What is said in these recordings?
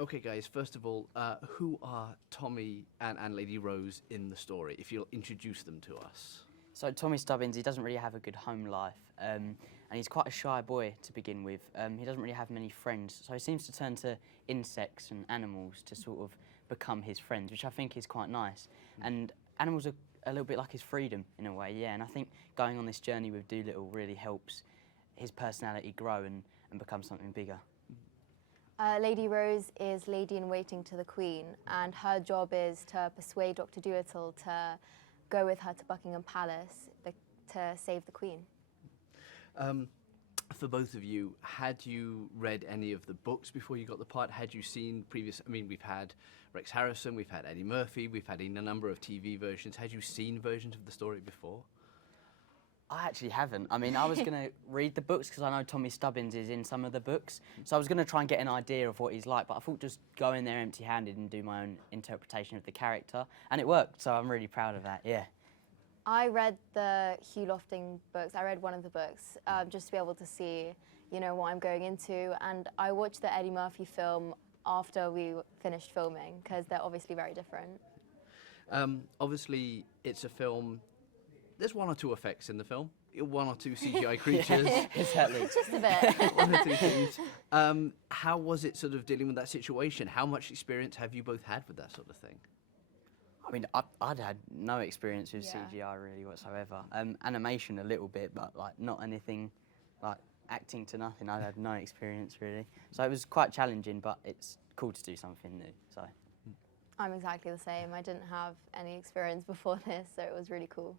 Okay, guys, first of all, who are Tommy and Lady Rose in the story, if you'll introduce them to us? So Tommy Stubbins, he doesn't really have a good home life, and he's quite a shy boy to begin with. He doesn't really have many friends, so he seems to turn to insects and animals to sort of become his friends, which I think is quite nice. And animals are a little bit like his freedom in a way, yeah, and I think going on this journey with Dolittle really helps his personality grow and become something bigger. Lady Rose is lady-in-waiting to the Queen, and her job is to persuade Dr. Dolittle to go with her to Buckingham Palace to save the Queen. For both of you, had you read any of the books before you got the part? Had you seen previous, I mean, we've had Rex Harrison, we've had Eddie Murphy, we've had a number of TV versions. Had you seen versions of the story before? I actually haven't. I mean, I was going to read the books because I know Tommy Stubbins is in some of the books. So I was going to try and get an idea of what he's like, but I thought just go in there empty-handed and do my own interpretation of the character. And it worked, so I'm really proud of that, yeah. I read the Hugh Lofting books. I read one of the books just to be able to see, you know, what I'm going into. And I watched the Eddie Murphy film after we finished filming because they're obviously very different. Obviously, it's a film. There's one or two effects in the film, one or two CGI creatures. Exactly. Just a bit. One or two things. How was it sort of dealing with that situation? How much experience have you both had with that sort of thing? I mean, I'd had no experience with CGI really whatsoever. Animation a little bit, but like not anything like acting to nothing. I'd had no experience really. So it was quite challenging, but it's cool to do something new, so. I'm exactly the same. I didn't have any experience before this, so it was really cool.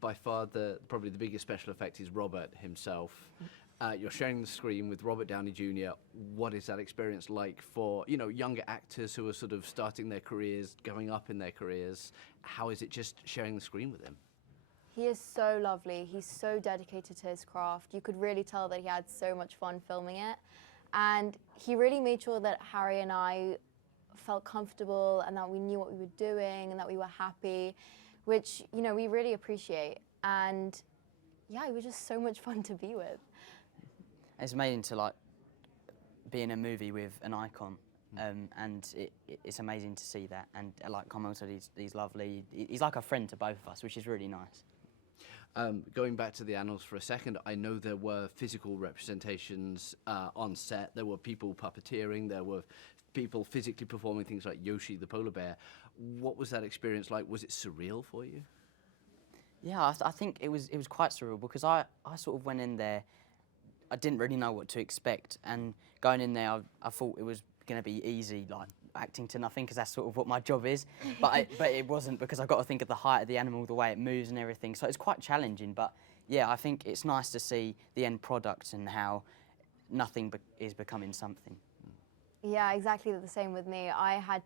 By far, probably the biggest special effect is Robert himself. You're sharing the screen with Robert Downey Jr. What is that experience like for, you know, younger actors who are sort of starting their careers, going up in their careers? How is it just sharing the screen with him? He is so lovely. He's so dedicated to his craft. You could really tell that he had so much fun filming it. And he really made sure that Harry and I felt comfortable and that we knew what we were doing and that we were happy, which, you know, we really appreciate. And yeah, it was just so much fun to be with. It's amazing to like be in a movie with an icon, and it's amazing to see that. And like Carmel said, he's lovely. He's like a friend to both of us, which is really nice. Going back to the annals for a second, I know there were physical representations on set. There were people puppeteering. There were people physically performing things like Yoshi the polar bear. What was that experience like? Was it surreal for you? Yeah, I think it was quite surreal because I sort of went in there. I didn't really know what to expect, and going in there, I thought it was going to be easy, like acting to nothing, because that's sort of what my job is. But it wasn't, because I've got to think of the height of the animal, the way it moves and everything. So it's quite challenging. But yeah, I think it's nice to see the end product and how nothing is becoming something. Yeah, exactly the same with me.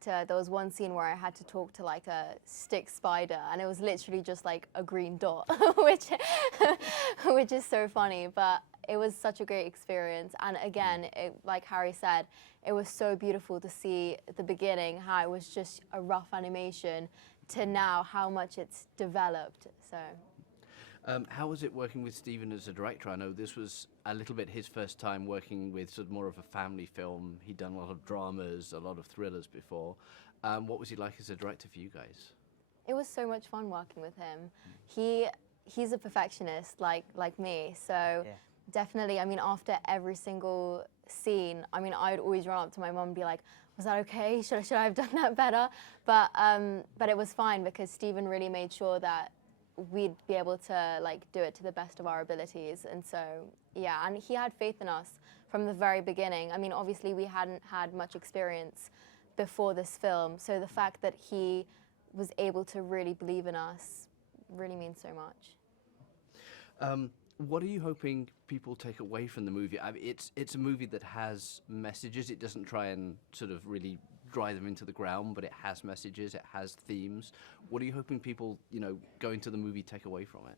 There was one scene where I had to talk to like a stick spider, and it was literally just like a green dot, which is so funny, but it was such a great experience. And again, like Harry said, it was so beautiful to see at the beginning how it was just a rough animation to now how much it's developed, so. How was it working with Stephen as a director? I know this was a little bit his first time working with sort of more of a family film. He'd done a lot of dramas, a lot of thrillers before. What was he like as a director for you guys? It was so much fun working with him. He's a perfectionist like me, so yeah. Definitely, I mean, after every single scene, I mean, I would always run up to my mum and be like, was that okay? Should I have done that better? But it was fine because Stephen really made sure that we'd be able to like do it to the best of our abilities. And so, yeah, and he had faith in us from the very beginning. I mean, obviously we hadn't had much experience before this film, so the fact that he was able to really believe in us really means so much. What are you hoping people take away from the movie? I mean, it's a movie that has messages. It doesn't try and sort of really drive them into the ground, but it has messages, it has themes. What are you hoping people, you know, going to the movie take away from it?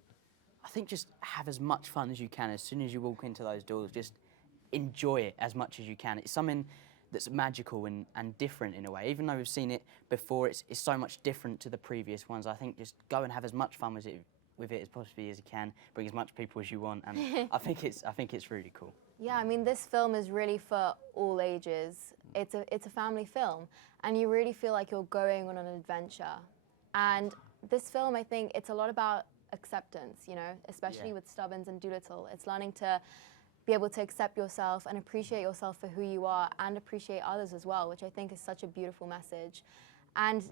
I think just have as much fun as you can as soon as you walk into those doors. Just enjoy it as much as you can. It's something that's magical and different in a way. Even though we've seen it before, it's so much different to the previous ones. I think just go and have as much fun with it as possibly as you can. Bring as much people as you want, and I think it's really cool. Yeah, I mean, this film is really for all ages. It's a family film, and you really feel like you're going on an adventure. And this film, I think, it's a lot about acceptance, you know, especially with Stubbins and Dolittle. It's learning to be able to accept yourself and appreciate yourself for who you are and appreciate others as well, which I think is such a beautiful message. And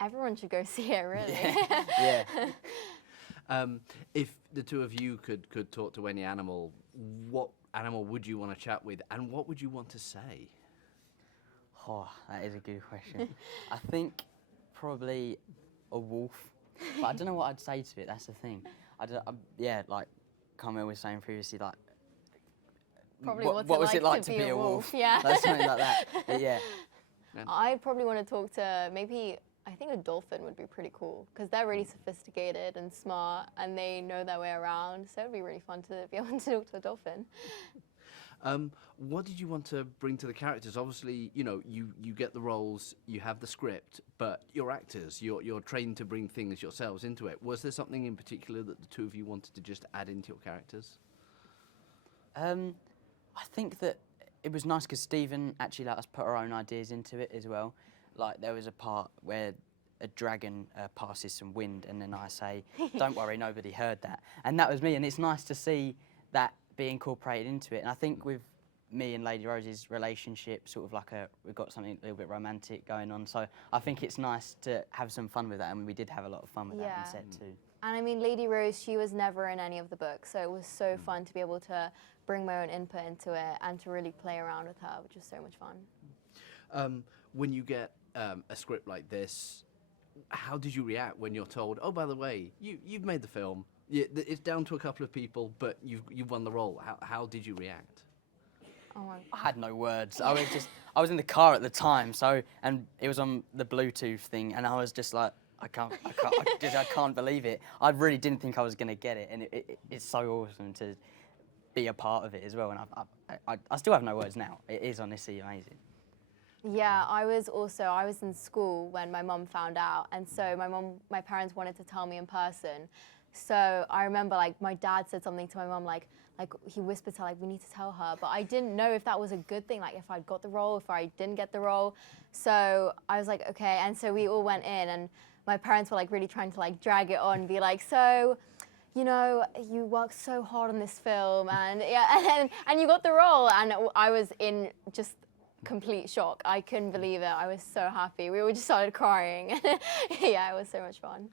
everyone should go see it, really. Yeah. If the two of you could talk to any animal, what animal would you want to chat with, and what would you want to say? Oh, that is a good question. I think probably a wolf, but I don't know what I'd say to it. That's the thing. Yeah, like Carmel was saying previously, like Probably what what's was it like to be a wolf? Yeah. Like something like that. But yeah. I'd probably want to talk to I think a dolphin would be pretty cool because they're really sophisticated and smart and they know their way around. So it'd be really fun to be able to talk to a dolphin. What did you want to bring to the characters? Obviously, you know, you get the roles, you have the script, but you're actors. You're trained to bring things yourselves into it. Was there something in particular that the two of you wanted to just add into your characters? I think that it was nice because Stephen actually let us put our own ideas into it as well. Like there was a part where a dragon passes some wind and then I say, don't worry, nobody heard that. And that was me, and it's nice to see that be incorporated into it. And I think with me and Lady Rose's relationship, sort of like we've got something a little bit romantic going on. So I think it's nice to have some fun with that, and we did have a lot of fun with that on set too. And I mean, Lady Rose, she was never in any of the books, so it was so fun to be able to bring my own input into it and to really play around with her, which was so much fun. When you get a script like this, how did you react when you're told, oh, by the way, you've made the film, it's down to a couple of people, but you've won the role? How did you react? Oh my I had no words. I was in the car at the time, and it was on the Bluetooth thing, and I was just like, I can't believe it. I really didn't think I was going to get it, and it's so awesome to be a part of it as well. And I still have no words now. It is honestly amazing. Yeah, I was in school when my mum found out, and so my parents wanted to tell me in person. So I remember, like, my dad said something to my mum, like he whispered to her, like, we need to tell her. But I didn't know if that was a good thing, like if I got the role, if I didn't get the role. So I was like, okay. And so we all went in, and my parents were like really trying to like drag it on, be like, so, you know, you worked so hard on this film, and yeah, and you got the role. And I was in just complete shock. I couldn't believe it. I was so happy. We all just started crying. Yeah, it was so much fun.